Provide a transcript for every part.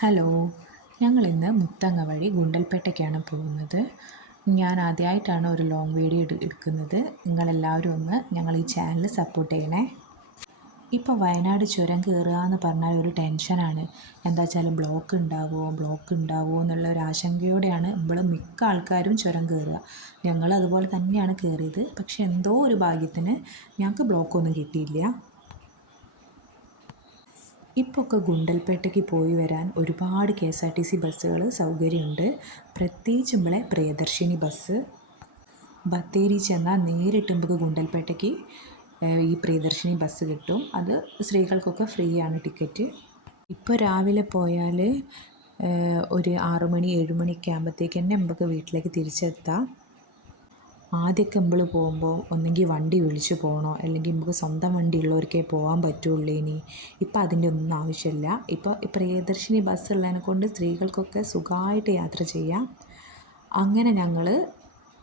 Hello, ഞങ്ങളിന്ന് മുത്തങ്ങ വഴി ഗുണ്ടൽപേട്ടയ്ക്കാണ് പോകുന്നത്. ഞാൻ ആദ്യമായിട്ടാണ് ഒരു ലോങ് വീഡിയോ എടുക്കുന്നത്. നിങ്ങളെല്ലാവരും ഒന്ന് ഞങ്ങൾ ഈ ചാനൽ സപ്പോർട്ട് ചെയ്യണേ. ഇപ്പോൾ വയനാട് ചുരം കയറുക എന്ന് പറഞ്ഞാൽ ഒരു ടെൻഷനാണ്. എന്താ വെച്ചാൽ ബ്ലോക്ക് ഉണ്ടാവുമോ എന്നുള്ള ഒരു ആശങ്കയോടെയാണ് നമ്മൾ മിക്ക ആൾക്കാരും ചുരം കയറുക. ഞങ്ങൾ അതുപോലെ തന്നെയാണ് കയറിയത്. പക്ഷെ എന്തോ ഒരു ഭാഗ്യത്തിന് ഞങ്ങൾക്ക് ബ്ലോക്കൊന്നും കിട്ടിയില്ല. ഇപ്പോഴൊക്കെ ഗുണ്ടൽപേട്ടയ്ക്ക് പോയി വരാൻ ഒരുപാട് KSRTC ബസ്സുകൾ സൗകര്യമുണ്ട്. പ്രത്യേകിച്ച് നമ്മളെ പ്രിയദർശിനി ബസ്. ബത്തേരി ചെന്നാൽ നേരിട്ട് നമുക്ക് ഗുണ്ടൽപേട്ടയ്ക്ക് ഈ പ്രിയദർശിനി ബസ് കിട്ടും. അത് സ്ത്രീകൾക്കൊക്കെ ഫ്രീ ആണ് ടിക്കറ്റ്. ഇപ്പോൾ രാവിലെ പോയാൽ ഒരു 6 മണി 7 മണിയൊക്കെ ആകുമ്പോഴത്തേക്ക് തന്നെ നമുക്ക് വീട്ടിലേക്ക് തിരിച്ചെത്താം. ആദ്യമൊക്കെ നമ്മൾ പോകുമ്പോൾ ഒന്നെങ്കിൽ വണ്ടി വിളിച്ച് പോകണോ, അല്ലെങ്കിൽ നമുക്ക് സ്വന്തം വണ്ടി ഉള്ളവർക്കേ പോകാൻ പറ്റുള്ളൂ. ഇപ്പം അതിൻ്റെ ഒന്നും ആവശ്യമില്ല. ഇപ്പോൾ പ്രിയദർശിനി ബസ് ഉള്ളതിനെ കൊണ്ട് സ്ത്രീകൾക്കൊക്കെ സുഖമായിട്ട് യാത്ര ചെയ്യാം. അങ്ങനെ ഞങ്ങൾ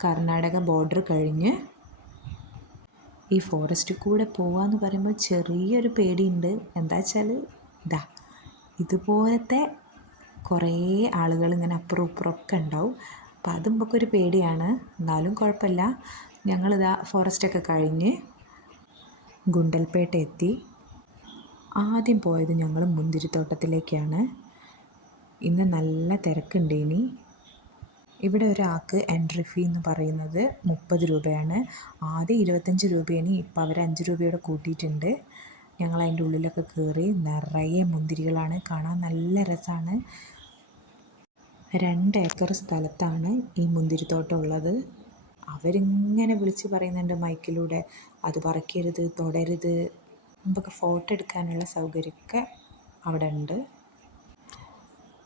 കർണാടക ബോർഡർ കഴിഞ്ഞ് ഈ ഫോറസ്റ്റിൽ കൂടെ പോകാമെന്ന് പറയുമ്പോൾ ചെറിയൊരു പേടിയുണ്ട്. എന്താ വെച്ചാൽ ഇതുപോലത്തെ കുറേ ആളുകൾ ഇങ്ങനെ അപ്പുറം ഇപ്പുറമൊക്കെ ഉണ്ടാവും. അപ്പം അത് നമുക്കൊരു പേടിയാണ്. എന്നാലും കുഴപ്പമില്ല. ഞങ്ങളിതാ ഫോറസ്റ്റൊക്കെ കഴിഞ്ഞ് ഗുണ്ടൽപേട്ട എത്തി. ആദ്യം പോയത് ഞങ്ങൾ മുന്തിരിത്തോട്ടത്തിലേക്കാണ്. ഇന്ന് നല്ല തിരക്കുണ്ട്. ഇവിടെ ഒരാൾക്ക് എൻട്രി ഫീ എന്ന് പറയുന്നത് 30 രൂപയാണ്. ആദ്യം 25 രൂപയാണ്. ഇപ്പം അവർ 5 രൂപയോടെ കൂട്ടിയിട്ടുണ്ട്. ഞങ്ങൾ അതിൻ്റെ ഉള്ളിലൊക്കെ കയറി. നിറയെ മുന്തിരികളാണ്. കാണാൻ നല്ല രസമാണ്. 2 ഏക്കർ സ്ഥലത്താണ് ഈ മുന്തിരിത്തോട്ടം ഉള്ളത്. അവരിങ്ങനെ വിളിച്ച് പറയുന്നുണ്ട് മൈക്കിലൂടെ, അത് പറിക്കരുത്, തൊടരുത്. നമുക്ക് ഫോട്ടോ എടുക്കാനുള്ള സൗകര്യമൊക്കെ അവിടെ ഉണ്ട്.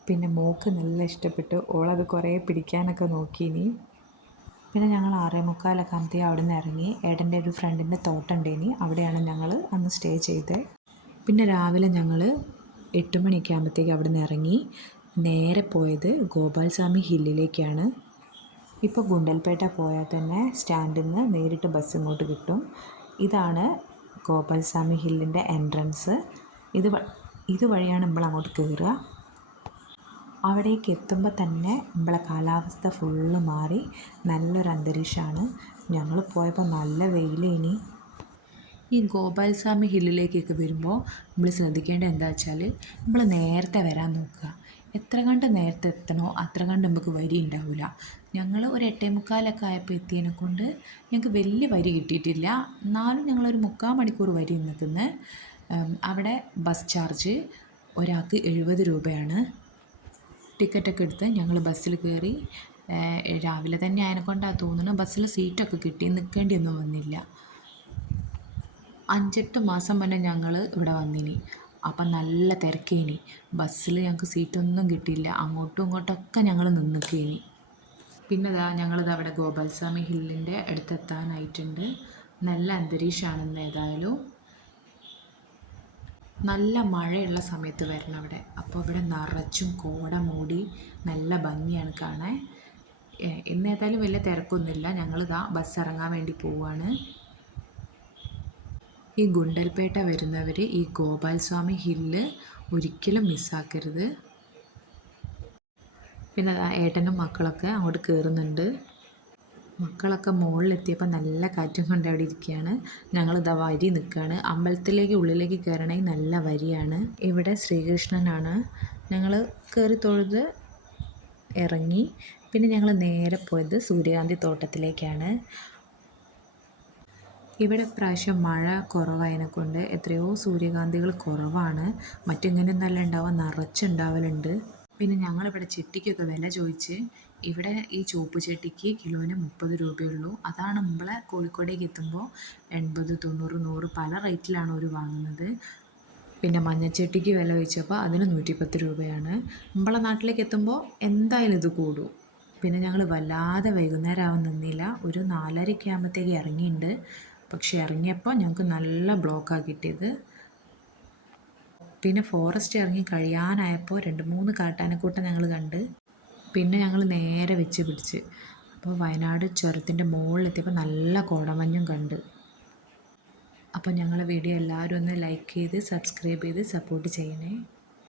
പിന്നെ മോൾക്ക് നല്ല ഇഷ്ടപ്പെട്ടു. ഓളത് കുറേ പിടിക്കാനൊക്കെ നോക്കീനി. പിന്നെ ഞങ്ങൾ 6:45 ആകുമ്പോഴത്തേക്ക് അവിടെ നിന്ന് ഇറങ്ങി. ഏട്ടൻ്റെ ഒരു ഫ്രണ്ടിൻ്റെ തോട്ടം ഉണ്ടേനി. അവിടെയാണ് ഞങ്ങൾ അന്ന് സ്റ്റേ ചെയ്തത്. പിന്നെ രാവിലെ ഞങ്ങൾ 8 മണിയൊക്കെ ആകുമ്പോഴത്തേക്ക് അവിടെ നിന്ന് ഇറങ്ങി. നേരെ പോയത് ഗോപാൽസ്വാമി ഹില്ലിലേക്കാണ്. ഇപ്പോൾ ഗുണ്ടൽപേട്ട പോയാൽ തന്നെ സ്റ്റാൻഡിൽ നിന്ന് നേരിട്ട് ബസ് ഇങ്ങോട്ട് കിട്ടും. ഇതാണ് ഗോപാൽസ്വാമി ഹില്ലിൻ്റെ എൻട്രൻസ്. ഇതുവഴിയാണ് നമ്മൾ അങ്ങോട്ട് കയറുക. അവിടേക്ക് എത്തുമ്പോൾ തന്നെ നമ്മളെ കാലാവസ്ഥ ഫുള്ള് മാറി. നല്ലൊരു അന്തരീക്ഷമാണ്. ഞങ്ങൾ പോയപ്പോൾ നല്ല വെയിലേനി. ഈ ഗോപാൽസ്വാമി ഹില്ലിലേക്കൊക്കെ വരുമ്പോൾ നമ്മൾ ശ്രദ്ധിക്കേണ്ടത് എന്താ വെച്ചാൽ നമ്മൾ നേരത്തെ വരാൻ നോക്കുക. എത്ര കണ്ട് നേരത്തെ എത്തണോ അത്ര കണ്ട് നമുക്ക് വരി ഉണ്ടാവില്ല. ഞങ്ങൾ ഒരു 8:45 ആയപ്പോൾ എത്തിയതിനെ കൊണ്ട് ഞങ്ങൾക്ക് വലിയ വരി കിട്ടിയിട്ടില്ല. എന്നാലും ഞങ്ങളൊരു 3/4 മണിക്കൂർ വരി നിൽക്കുന്നത്. അവിടെ ബസ് ചാർജ് ഒരാൾക്ക് 70 രൂപയാണ്. ടിക്കറ്റൊക്കെ എടുത്ത് ഞങ്ങൾ ബസ്സിൽ കയറി. രാവിലെ തന്നെ അതിനെക്കൊണ്ടാണ് തോന്നുന്നത് ബസ്സിൽ സീറ്റൊക്കെ കിട്ടി. നിൽക്കേണ്ടിയൊന്നും വന്നില്ല. 5-8 മാസം മുന്നേ ഞങ്ങൾ ഇവിടെ വന്നിനി. അപ്പം നല്ല തിരക്കേനി. ബസ്സിൽ ഞങ്ങൾക്ക് സീറ്റൊന്നും കിട്ടിയില്ല. അങ്ങോട്ടും ഇങ്ങോട്ടൊക്കെ ഞങ്ങൾ നിന്നിക്കേനി. പിന്നെ ഞങ്ങളിത് അവിടെ ഗോപാൽസ്വാമി ഹില്ലിൻ്റെ അടുത്തെത്താനായിട്ടുണ്ട്. നല്ല അന്തരീക്ഷമാണെന്ന്. ഏതായാലും നല്ല മഴയുള്ള സമയത്ത് വരണം അവിടെ. അപ്പോൾ ഇവിടെ നിറച്ചും കോട മൂടി നല്ല ഭംഗിയാണ് കാണാൻ. ഇന്നേതായാലും വലിയ തിരക്കൊന്നുമില്ല. ഞങ്ങളിതാ ബസ് ഇറങ്ങാൻ വേണ്ടി പോവുകയാണ്. ഈ ഗുണ്ടൽപേട്ട വരുന്നവർ ഈ ഗോപാൽസ്വാമി ഹില്ല് ഒരിക്കലും മിസ്സാക്കരുത്. പിന്നെ ഏട്ടനും മക്കളൊക്കെ അങ്ങോട്ട് കയറുന്നുണ്ട്. മക്കളൊക്കെ മുകളിലെത്തിയപ്പോൾ നല്ല കാറ്റും കൊണ്ട് അവിടെ ഇരിക്കുകയാണ്. ഞങ്ങളിതാ വരി നിൽക്കുകയാണ്. അമ്പലത്തിലേക്ക് ഉള്ളിലേക്ക് കയറണമെങ്കിൽ നല്ല വരിയാണ്. ഇവിടെ ശ്രീകൃഷ്ണനാണ്. ഞങ്ങൾ കയറി തൊഴുത് ഇറങ്ങി. പിന്നെ ഞങ്ങൾ നേരെ പോയത് സൂര്യകാന്തി തോട്ടത്തിലേക്കാണ്. ഇവിടെ ഇപ്രാവശ്യം മഴ കുറവായതിനെക്കൊണ്ട് എത്രയോ സൂര്യകാന്തികൾ കുറവാണ്. മറ്റിങ്ങനെയൊന്നല്ല ഉണ്ടാവുക, നിറച്ചുണ്ടാവലുണ്ട്. പിന്നെ ഞങ്ങളിവിടെ ചെട്ടിക്കൊക്കെ വില ചോദിച്ച്. ഇവിടെ ഈ ചുവപ്പ് ചെട്ടിക്ക് കിലോന് 30 രൂപയുള്ളൂ. അതാണ് നമ്മളെ കോഴിക്കോടേക്ക് എത്തുമ്പോൾ 80, 90, 100 പല റേറ്റിലാണ് അവർ വാങ്ങുന്നത്. പിന്നെ മഞ്ഞച്ചട്ടിക്ക് വില ചോദിച്ചപ്പോൾ അതിന് 110 രൂപയാണ്. നമ്മളെ നാട്ടിലേക്ക് എത്തുമ്പോൾ എന്തായാലും ഇത് കൂടും. പിന്നെ ഞങ്ങൾ വല്ലാതെ വൈകുന്നേരം ആവാൻ നിന്നില്ല. ഒരു 4:30 ആകുമ്പോഴത്തേക്ക് ഇറങ്ങിയിട്ടുണ്ട്. പക്ഷേ ഇറങ്ങിയപ്പോൾ ഞങ്ങൾക്ക് നല്ല ബ്ലോക്കാണ് കിട്ടിയത്. പിന്നെ ഫോറസ്റ്റ് ഇറങ്ങി കഴിയാനായപ്പോൾ 2-3 കാട്ടാനക്കൂട്ടം ഞങ്ങൾ കണ്ട്. പിന്നെ ഞങ്ങൾ നേരെ വെച്ച് പിടിച്ച്. അപ്പോൾ വയനാട് ചുരത്തിൻ്റെ മുകളിലെത്തിയപ്പോൾ നല്ല കോടമഞ്ഞും കണ്ട്. അപ്പോൾ ഞങ്ങളെ വീഡിയോ എല്ലാവരും ഒന്ന് ലൈക്ക് ചെയ്ത് സബ്സ്ക്രൈബ് ചെയ്ത് സപ്പോർട്ട് ചെയ്യണേ.